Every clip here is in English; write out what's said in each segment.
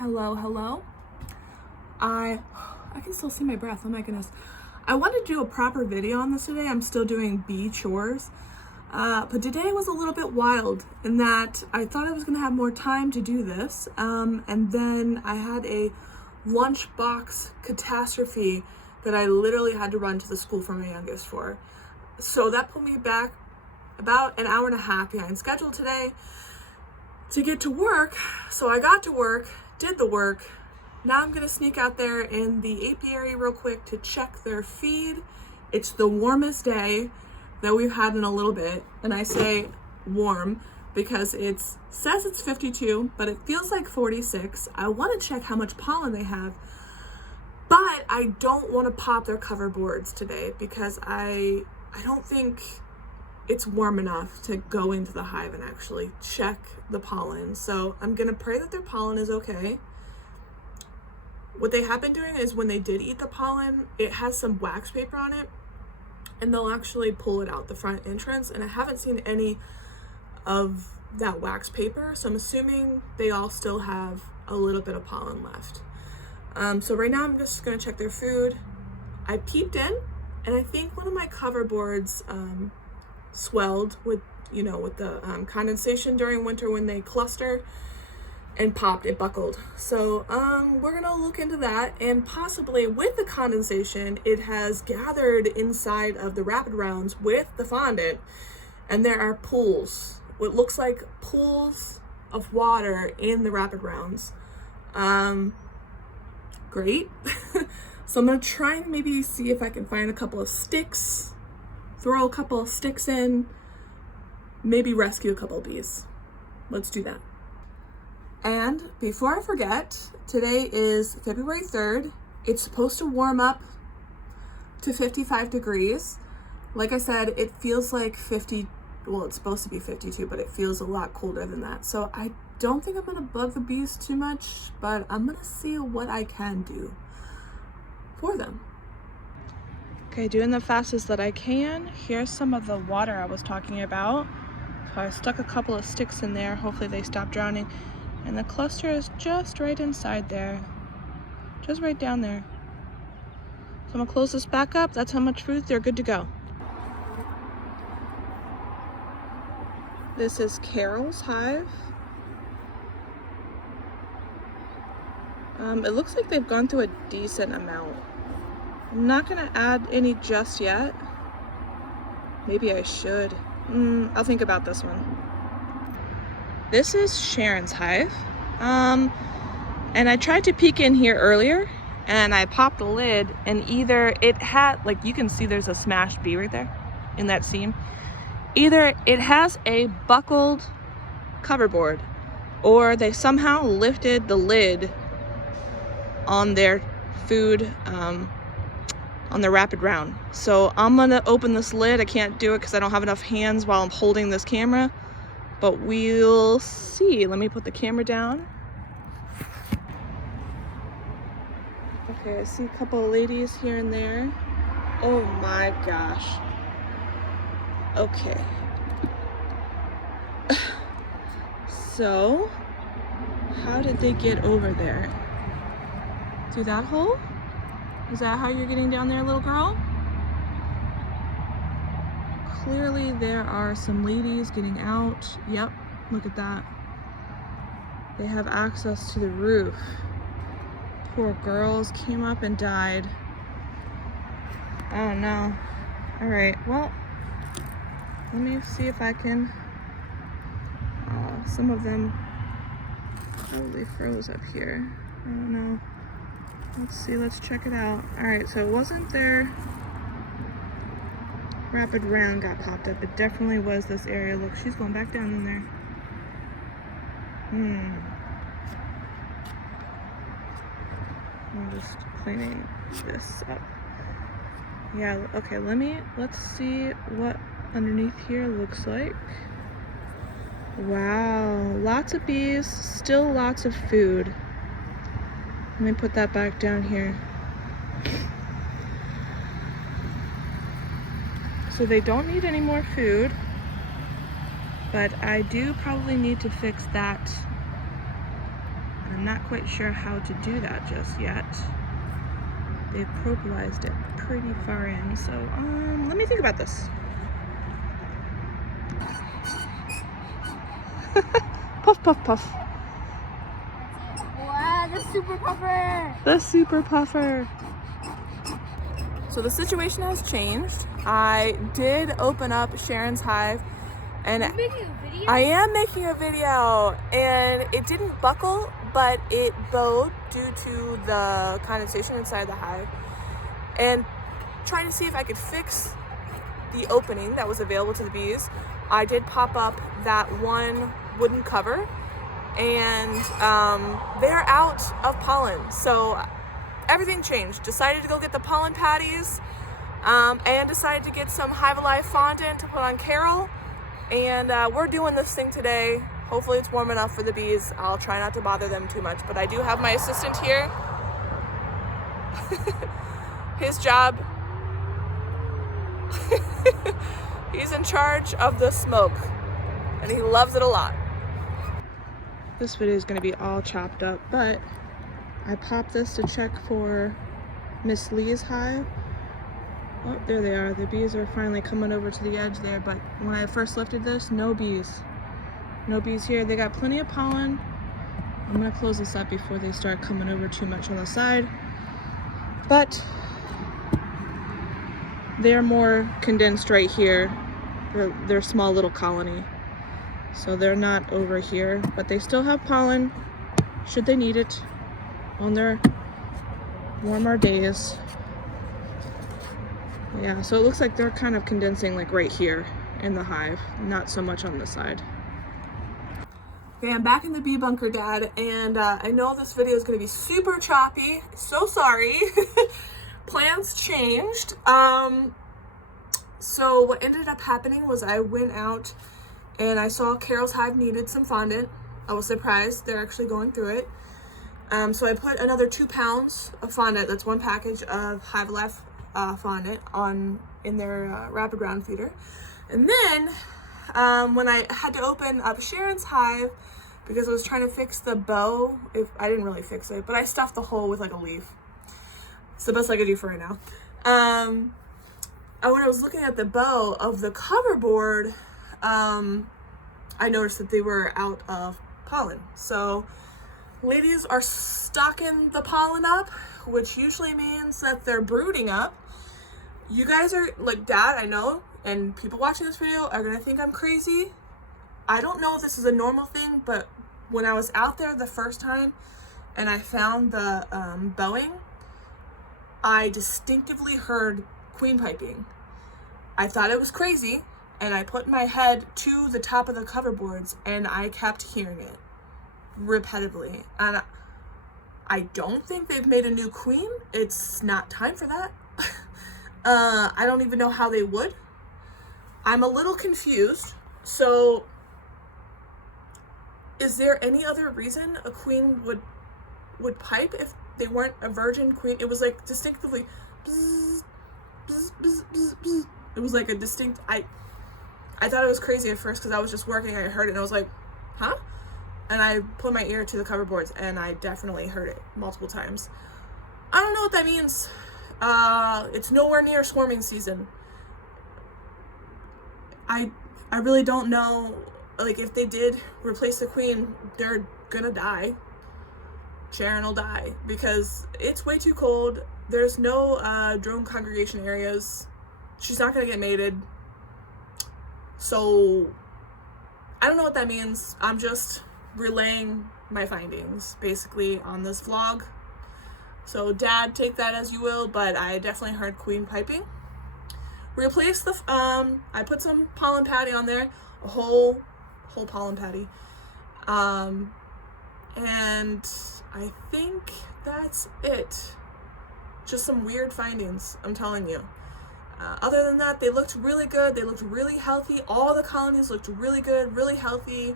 Hello, hello. I can still see my breath. Oh my goodness. I wanted to do a proper video on this today. I'm still doing bee chores. But today was a little bit wild in that I thought I was going to have more time to do this. And then I had a lunchbox catastrophe that I literally had to run to the school for my youngest for. So that put me back about an hour and a half behind schedule today to get to work. So I got to work, did the work. Now I'm gonna sneak out there in the apiary real quick to check their feed. It's the warmest day that we've had in a little bit. And I say warm because it says it's 52, but it feels like 46. I wanna check how much pollen they have, but I don't wanna pop their cover boards today because I don't think it's warm enough to go into the hive and actually check the pollen. So I'm gonna pray that their pollen is okay. What they have been doing is when they did eat the pollen, it has some wax paper on it and they'll actually pull it out the front entrance, and I haven't seen any of that wax paper, so I'm assuming they all still have a little bit of pollen left. So right now I'm just gonna check their food. I peeped in and I think one of my cover boards swelled with the condensation during winter when they cluster and popped, it buckled. So we're gonna look into that, and possibly with the condensation it has gathered inside of the rapid rounds with the fondant, and there are pools, what looks like pools of water in the rapid rounds. Great. So I'm gonna try and maybe see if I can find a couple of sticks, throw a couple of sticks in, maybe rescue a couple of bees. Let's do that. And before I forget, today is February 3rd. It's supposed to warm up to 55 degrees. Like I said, it feels like 50, well, it's supposed to be 52, but it feels a lot colder than that. So I don't think I'm gonna bug the bees too much, but I'm gonna see what I can do for them. Okay, doing the fastest that I can. Here's some of the water I was talking about. So I stuck a couple of sticks in there. Hopefully they stop drowning. And the cluster is just right inside there. Just right down there. So I'm gonna close this back up. That's how much food, they're good to go. This is Carol's hive. It looks like they've gone through a decent amount. I'm not gonna add any just yet. Maybe I should. I'll think about this one. This is Sharon's hive. And I tried to peek in here earlier and I popped the lid, and either it had, like you can see there's a smashed bee right there in that seam. Either it has a buckled cover board or they somehow lifted the lid on their food, on the rapid round. So I'm gonna open this lid. I can't do it because I don't have enough hands while I'm holding this camera, but we'll see. Let me put the camera down. Okay, I see a couple of ladies here and there. Oh my gosh. Okay. So, how did they get over there? Through that hole? Is that how you're getting down there, little girl? Clearly there are some ladies getting out. Yep, look at that. They have access to the roof. Poor girls came up and died. Oh no. All right, well, let me see if I can, some of them probably froze up here. I don't know. Let's see, let's check it out. All right, so it wasn't their rapid round got popped up. It definitely was this area. Look, she's going back down in there. I'm just cleaning this up. Yeah, okay, let's see what underneath here looks like. Wow, lots of bees, still lots of food. Let me put that back down here. So they don't need any more food, but I do probably need to fix that I'm not quite sure how to do that just yet. They've propolised it pretty far in, so let me think about this. Puff, puff, puff. Wow, the super puffer! The super puffer. So the situation has changed. I did open up Sharon's hive, and You're making a video? I am making a video, and it didn't buckle, but it bowed due to the condensation inside the hive. And trying to see if I could fix the opening that was available to the bees, I did pop up that one wooden cover, and they're out of pollen. So everything changed. Decided to go get the pollen patties, and decided to get some Hive Alive fondant to put on Carol. And we're doing this thing today. Hopefully it's warm enough for the bees. I'll try not to bother them too much, but I do have my assistant here. His job, he's in charge of the smoke, and he loves it a lot. This video is going to be all chopped up, but I popped this to check for Miss Lee's hive. Oh, there they are. The bees are finally coming over to the edge there, but when I first lifted this, no bees. No bees here. They got plenty of pollen. I'm going to close this up before they start coming over too much on the side. But they're more condensed right here. They're a small little colony. So they're not over here, but they still have pollen should they need it on their warmer days. Yeah, so it looks like they're kind of condensing like right here in the hive, not so much on this side. Okay, I'm back in the bee bunker, Dad, and I know this video is going to be super choppy. So sorry. Plans changed. So what ended up happening was I went out and I saw Carol's hive needed some fondant. I was surprised they're actually going through it. So I put another 2 pounds of fondant, that's one package of Hive Alive fondant in their rapid round feeder. And then when I had to open up Sharon's hive, because I was trying to fix the bow, I didn't really fix it, but I stuffed the hole with like a leaf. It's the best I could do for right now. When I was looking at the bow of the cover board, I noticed that they were out of pollen. So ladies are stocking the pollen up, which usually means that they're brooding up. You guys are like, Dad, I know, and people watching this video are gonna think I'm crazy. I don't know if this is a normal thing, but when I was out there the first time and I found the bowing, I distinctively heard queen piping. I thought it was crazy, and I put my head to the top of the cover boards and I kept hearing it repetitively. And I don't think they've made a new queen. It's not time for that. I don't even know how they would. I'm a little confused. So is there any other reason a queen would pipe if they weren't a virgin queen? It was like distinctively bzz, bzz, bzz, bzz, bzz. It was like a distinct, I thought it was crazy at first because I was just working, I heard it and I was like, huh? And I put my ear to the cover boards and I definitely heard it multiple times. I don't know what that means. It's nowhere near swarming season. I really don't know, like if they did replace the queen, they're gonna die. Sharon will die because it's way too cold. There's no drone congregation areas. She's not gonna get mated. So I don't know what that means. I'm just relaying my findings basically on this vlog. So Dad, take that as you will, but I definitely heard queen piping. Replace the I put some pollen patty on there, a whole pollen patty. And I think that's it. Just some weird findings, I'm telling you. Other than that, they looked really good. They looked really healthy. All the colonies looked really good, really healthy.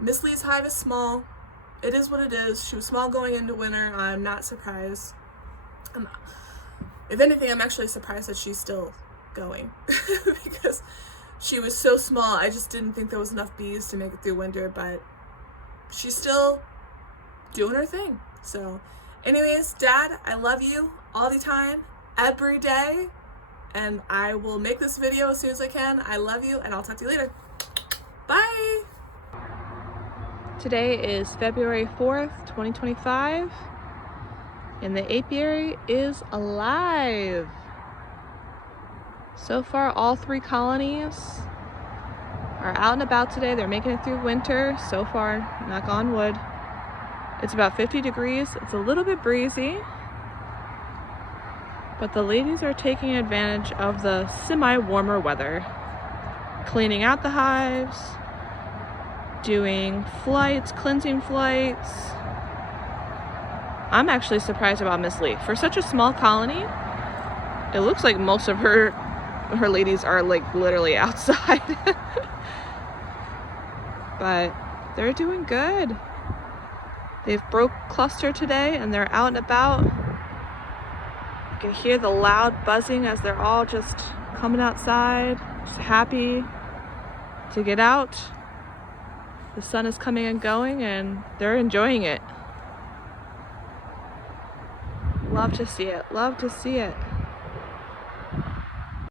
Miss Lee's hive is small. It is what it is. She was small going into winter. I'm not surprised. If anything, I'm actually surprised that she's still going because she was so small. I just didn't think there was enough bees to make it through winter, but she's still doing her thing. So anyways, Dad, I love you all the time, every day, and I will make this video as soon as I can. I love you, and I'll talk to you later. Bye. Today is February 4th, 2025, and the apiary is alive. So far, all 3 colonies are out and about today. They're making it through winter so far, knock on wood. It's about 50 degrees. It's a little bit breezy, but the ladies are taking advantage of the semi-warmer weather, cleaning out the hives, doing flights, cleansing flights. I'm actually surprised about Miss Lee. For such a small colony, it looks like most of her ladies are like literally outside. But they're doing good. They've broke cluster today and they're out and about. You can hear the loud buzzing as they're all just coming outside, just happy to get out. The sun is coming and going and they're enjoying it. Love to see it. Love to see it.